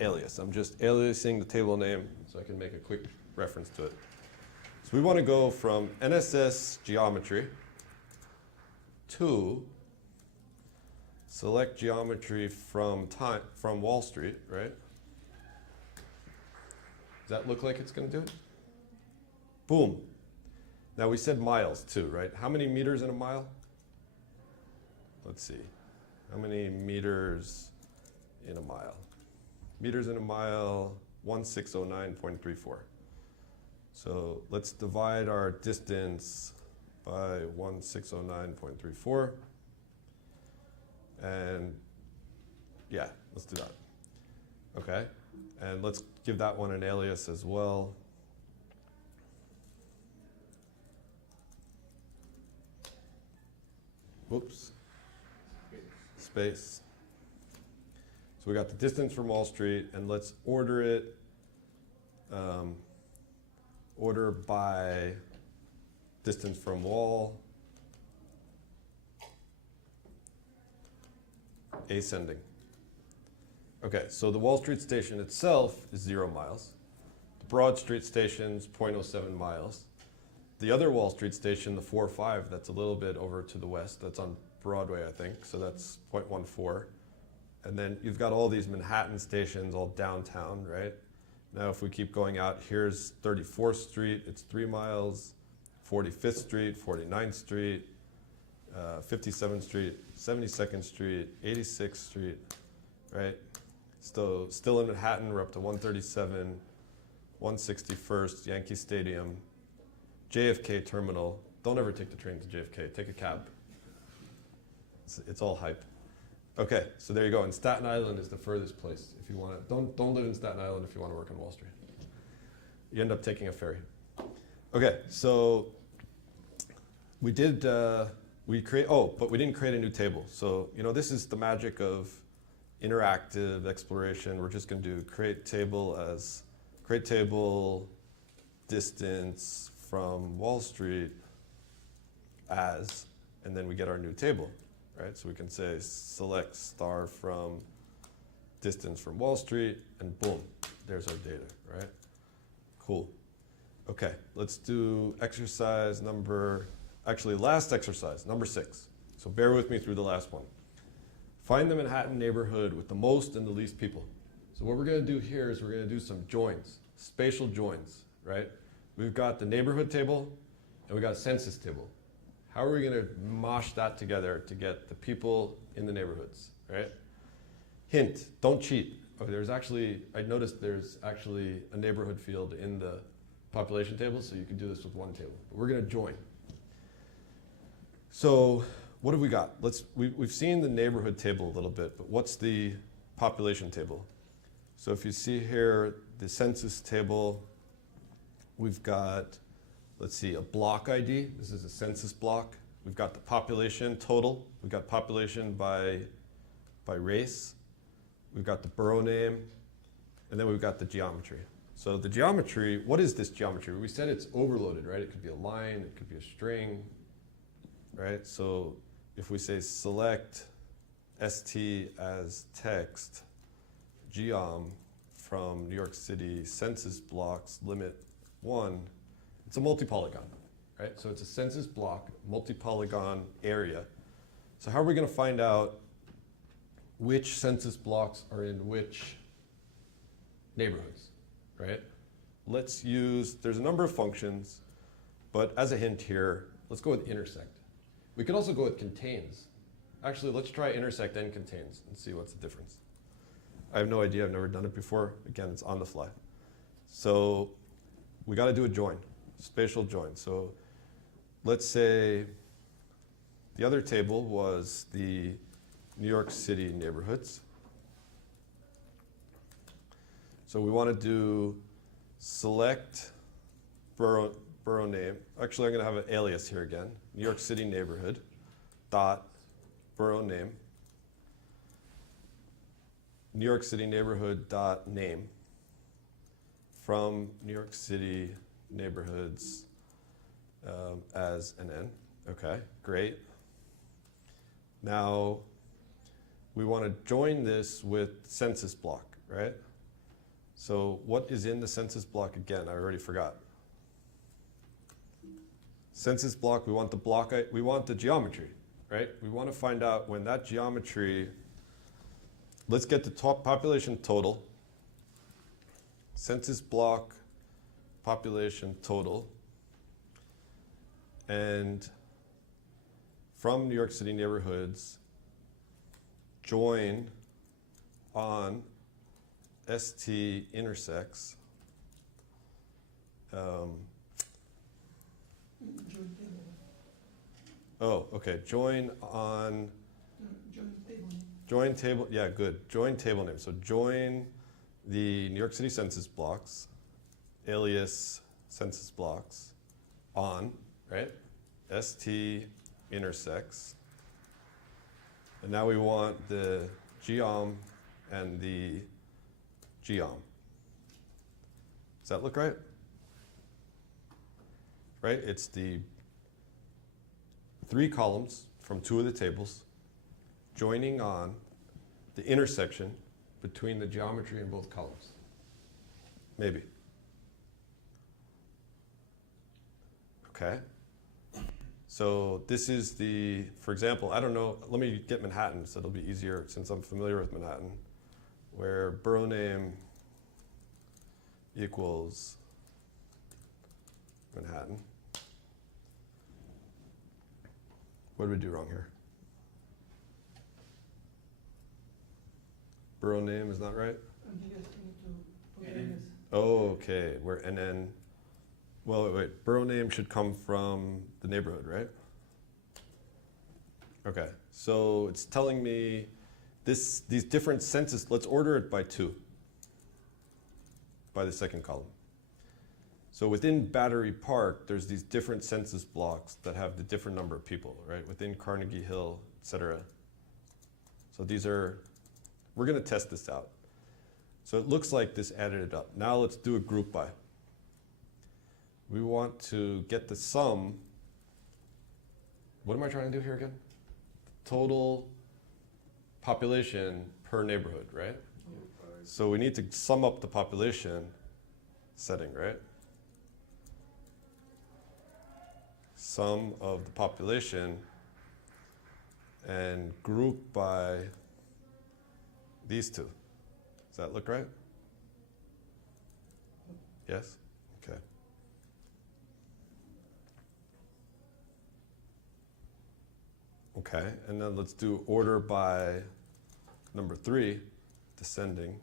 alias. I'm just aliasing the table name so I can make a quick reference to it. So we want to go from NSS geometry to select geometry from Wall Street, right? Does that look like it's going to do it? Boom. Now we said miles too, right? How many meters in a mile? Let's see. How many meters in a mile? Meters in a mile, 1609.34. So let's divide our distance by 1609.34. And yeah, let's do that. Okay. And let's give that one an alias as well. Whoops. Space. So we got the distance from Wall Street, and let's order it, order by distance from wall, ascending. Okay, so the Wall Street station itself is 0 miles. The Broad Street station's 0.07 miles. The other Wall Street station, the 405, that's a little bit over to the west, that's on Broadway, I think, so that's 0.14. And then you've got all these Manhattan stations all downtown, right? Now if we keep going out, here's 34th Street, it's 3 miles, 45th Street, 49th Street, 57th Street, 72nd Street, 86th Street, right? Still in Manhattan, we're up to 137, 161st, Yankee Stadium, JFK Terminal. Don't ever take the train to JFK, take a cab. It's all hype. Okay, so there you go. And Staten Island is the furthest place if you want to. Don't live in Staten Island if you want to work on Wall Street. You end up taking a ferry. Okay, so we did, but we didn't create a new table. So, this is the magic of interactive exploration. We're just going to do create table distance from Wall Street as, and then we get our new table, right? So we can say select star from distance from Wall Street, and boom, there's our data, right? Cool. Okay, let's do last exercise, number 6. So bear with me through the last one. Find the Manhattan neighborhood with the most and the least people. So what we're going to do here is we're going to do some joins, spatial joins, right? We've got the neighborhood table and we got a census table. How are we going to mosh that together to get the people in the neighborhoods, right? Hint, don't cheat. Okay, I noticed there's actually a neighborhood field in the population table, so you can do this with one table. But we're going to join. So what have we got? We've seen the neighborhood table a little bit, but what's the population table? So if you see here, the census table, we've got, let's see, a block ID. This is a census block. We've got the population total. We've got population by race. We've got the borough name. And then we've got the geometry. So the geometry, what is this geometry? We said it's overloaded, right? It could be a line, it could be a string, right? So if we say select st as text geom from New York City census blocks limit 1, it's a multi-polygon, right? So it's a census block, multi-polygon area. So how are we going to find out which census blocks are in which neighborhoods, right? There's a number of functions, but as a hint here, let's go with intersect. We could also go with contains. Actually, let's try intersect and contains and see what's the difference. I have no idea, I've never done it before. Again, it's on the fly. So we got to do a join, spatial join. So let's say the other table was the New York City neighborhoods. So we want to do select borough name. Actually, I'm going to have an alias here again. New York City neighborhood dot borough name. New York City neighborhood dot name from New York City neighborhoods as an N. Okay, great. Now we want to join this with census block, right? So what is in the census block again? I already forgot. Census block, we want the geometry, right? We want to find out when that geometry, let's get the top population total, census block, population total, and from New York City neighborhoods, join on st intersects Join table. oh, okay, join on Join table name. join table, yeah, good. Join table name. So join the New York City census blocks, alias census blocks, on, right? ST intersects. And now we want the geom and the geom. Does that look right? Right? It's the 3 columns from 2 of the tables joining on the intersection between the geometry in both columns. Maybe. Okay. So this is the, for example, I don't know, let me get Manhattan so it'll be easier since I'm familiar with Manhattan, where borough name equals Manhattan. What did we do wrong here? Borough name is not right? And you guys need to put in this. Oh, okay. We're NN. Well, wait. Borough name should come from the neighborhood, right? Okay. So it's telling me these different census. Let's order it by 2. By the second column. So within Battery Park, there's these different census blocks that have the different number of people, right? Within Carnegie Hill, et cetera. So these are, we're going to test this out. So it looks like this added it up. Now let's do a group by. We want to get the sum. What am I trying to do here again? Total population per neighborhood, right? So we need to sum up the population setting, right? Sum of the population and group by these 2. Does that look right? Yes? Okay. Okay, and then let's do order by number 3, descending.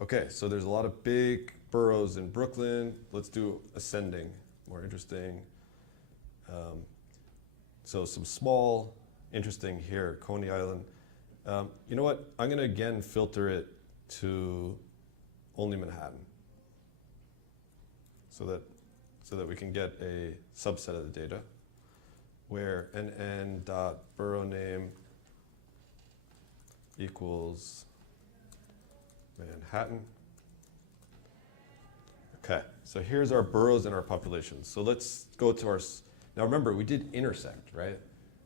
Okay, so there's a lot of big boroughs in Brooklyn. Let's do ascending, more interesting. So some small, interesting here, Coney Island. You know what? I'm going to again filter it to only Manhattan, so that we can get a subset of the data, where nn dot borough name equals Manhattan. Okay, so here's our boroughs and our populations. So let's go to our, now remember, we did intersect, right?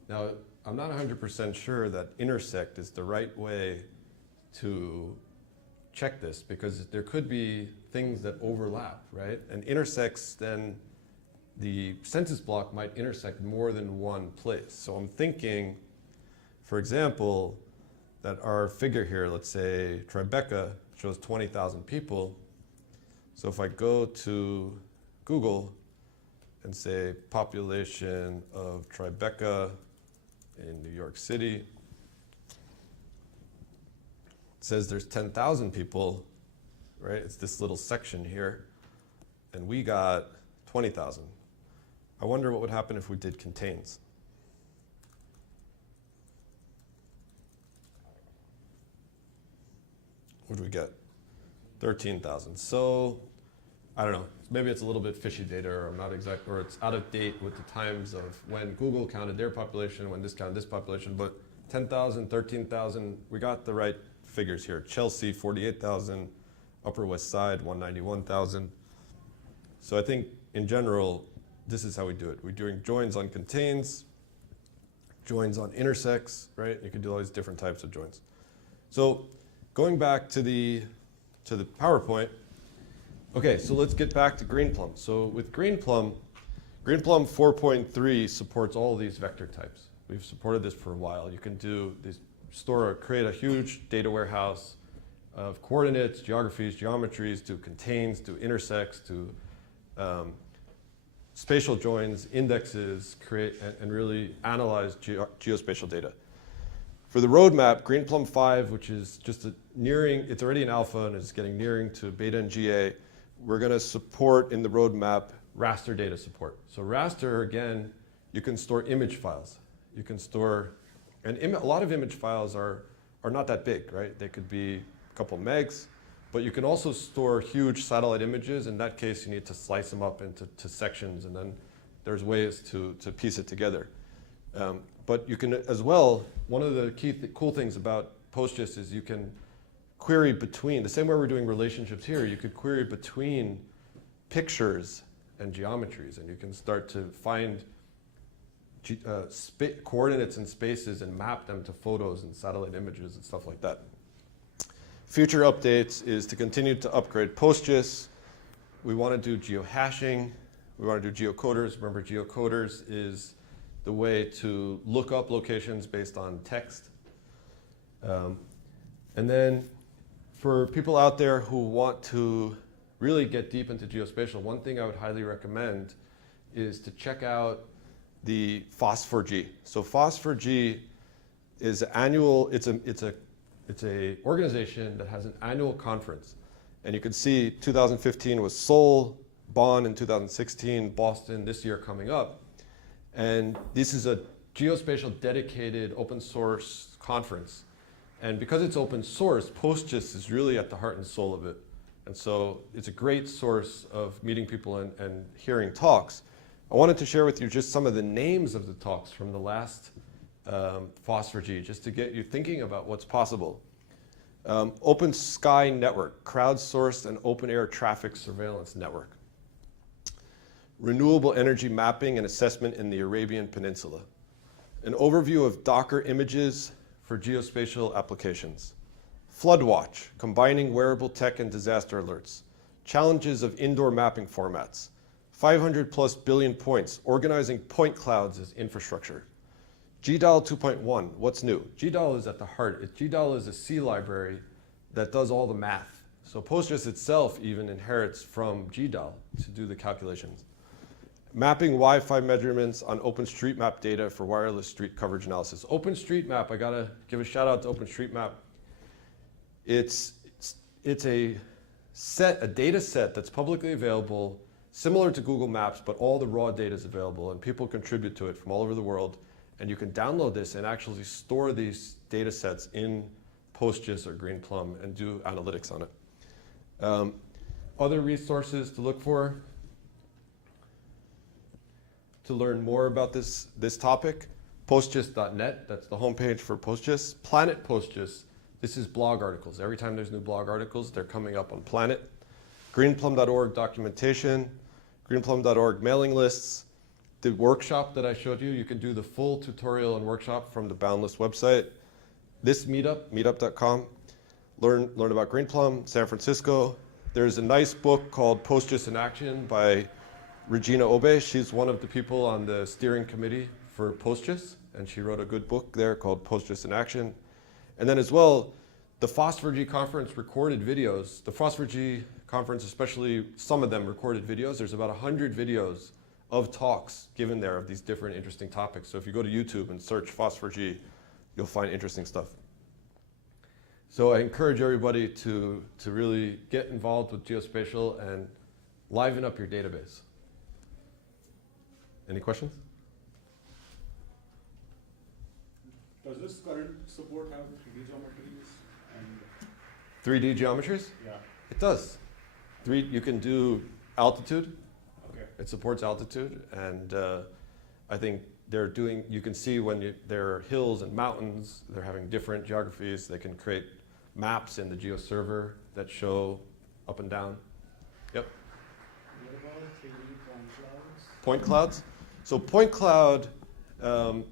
Now, I'm not 100% sure that intersect is the right way to check this, because there could be things that overlap, right? And intersects, then the census block might intersect more than one place. So I'm thinking, for example, that our figure here, let's say Tribeca, shows 20,000 people. So if I go to Google and say population of Tribeca in New York City, it says there's 10,000 people, right? It's this little section here, and we got 20,000. I wonder what would happen if we did contains. What do we get? 13,000. So, I don't know. Maybe it's a little bit fishy data, or I'm not exact, or it's out of date with the times of when Google counted their population, when this counted this population. But 10,000, 13,000, we got the right figures here. Chelsea, 48,000. Upper West Side, 191,000. So I think in general, this is how we do it. We're doing joins on contains, joins on intersects, right? You can do all these different types of joins. So going back to the PowerPoint, okay, so let's get back to Greenplum. So with Greenplum 4.3 supports all of these vector types. We've supported this for a while. You can do this, create a huge data warehouse of coordinates, geographies, geometries, to contains, to intersects, to spatial joins, indexes, create and really analyze geospatial data. For the roadmap, Greenplum 5, which is just it's already in alpha and it's getting nearing to beta and GA, we're going to support in the roadmap raster data support. So raster, again, you can store image files. You can store, and a lot of image files are are not that big, right? They could be a couple megs, but you can also store huge satellite images. In that case, you need to slice them up into sections, and then there's ways to piece it together. But you can as well, one of the cool things about PostGIS is you can query between, the same way we're doing relationships here, you could query between pictures and geometries, and you can start to find coordinates and spaces and map them to photos and satellite images and stuff like that. Future updates is to continue to upgrade PostGIS. We want to do geohashing. We want to do geocoders. Remember, geocoders is the way to look up locations based on text. And then for people out there who want to really get deep into geospatial, one thing I would highly recommend is to check out the FOSS4G. So FOSS4G is annual. It's a organization that has an annual conference, and you can see 2015 was Seoul, Bonn in 2016, Boston this year coming up, and this is a geospatial dedicated open source conference. And because it's open source, PostGIS is really at the heart and soul of it. And so it's a great source of meeting people and hearing talks. I wanted to share with you just some of the names of the talks from the last FOSS4G, just to get you thinking about what's possible. Open Sky Network, crowdsourced and open air traffic surveillance network. Renewable energy mapping and assessment in the Arabian Peninsula. An overview of Docker images for geospatial applications. Floodwatch, combining wearable tech and disaster alerts. Challenges of indoor mapping formats. 500+ billion points, organizing point clouds as infrastructure. GDAL 2.1, what's new? GDAL is at the heart. GDAL is a C library that does all the math. So PostGIS itself even inherits from GDAL to do the calculations. Mapping Wi-Fi measurements on OpenStreetMap data for wireless street coverage analysis. OpenStreetMap, I gotta give a shout out to OpenStreetMap. It's a data set that's publicly available, similar to Google Maps, but all the raw data is available, and people contribute to it from all over the world. And you can download this and actually store these data sets in PostGIS or Greenplum and do analytics on it. Other resources to look for to learn more about this topic, postgis.net, that's the homepage for PostGIS. Planet PostGIS, this is blog articles. Every time there's new blog articles, they're coming up on Planet. Greenplum.org documentation, Greenplum.org mailing lists. The workshop that I showed you, you can do the full tutorial and workshop from the Boundless website. This meetup, meetup.com, learn about Greenplum, San Francisco. There's a nice book called PostGIS in Action by Regina Obe. She's one of the people on the steering committee for PostGIS, and she wrote a good book there called PostGIS in Action. And then as well, the FOSS4G conference recorded videos. The FOSS4G conference, especially some of them recorded videos. There's about 100 videos of talks given there of these different interesting topics. So if you go to YouTube and search FOSS4G, you'll find interesting stuff. So I encourage everybody to really get involved with geospatial and liven up your database. Any questions? Does this current support have 3D geometries and 3D geometries? yeah? It does. You can do altitude. Okay. It supports altitude, and I think you can see when there are hills and mountains, they're having different geographies. They can create maps in the GeoServer that show up and down. Yep. What about 3D point clouds? Point clouds. So point cloud, do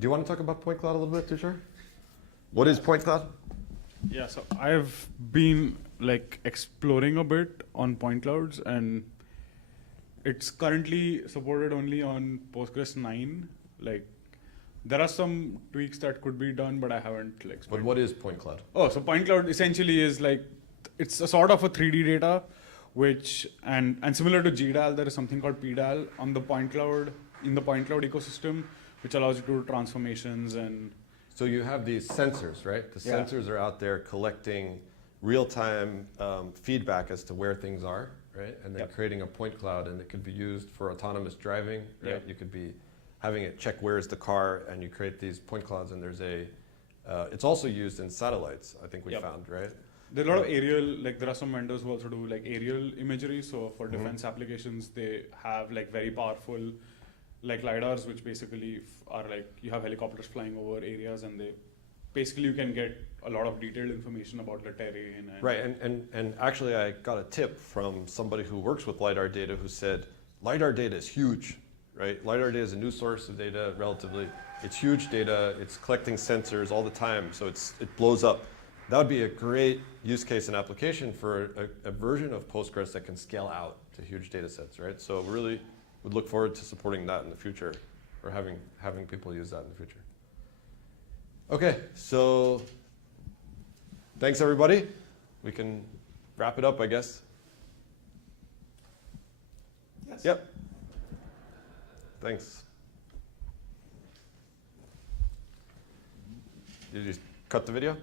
you want to talk about point cloud a little bit, Tushar? What is point cloud? Yeah, so I've been exploring a bit on point clouds, and it's currently supported only on Postgres 9. There are some tweaks that could be done, but I haven't But explored. what is point cloud? Oh, so point cloud essentially is it's a sort of a 3D data, which and similar to GDAL, there is something called PDAL on the point cloud in the point cloud ecosystem, which allows you to do transformations and. So you have these sensors, right? The Yeah. sensors are out there collecting real-time feedback as to where things are, right? And then Yep. creating a point cloud, and it could be used for autonomous driving, right? Yep. You could be having it check where's the car, and you create these point clouds, and there's a It's also used in satellites, I think we Yep. found, right? There are a lot of aerial, like there are some vendors who also do like aerial imagery. So for Mhm. defense applications, they have like very powerful, like lidars, which basically are like you have helicopters flying over areas, and they basically you can get a lot of detailed information about the terrain. And Right, and actually I got a tip from somebody who works with LiDAR data who said, LiDAR data is huge, right? LiDAR data is a new source of data relatively. It's huge data, it's collecting sensors all the time, so it blows up. That would be a great use case and application for a version of Postgres that can scale out to huge data sets, right? So really would look forward to supporting that in the future, or having people use that in the future. Okay, so thanks everybody. We can wrap it up, I guess. Yes. Yep. Thanks. Did you just cut the video?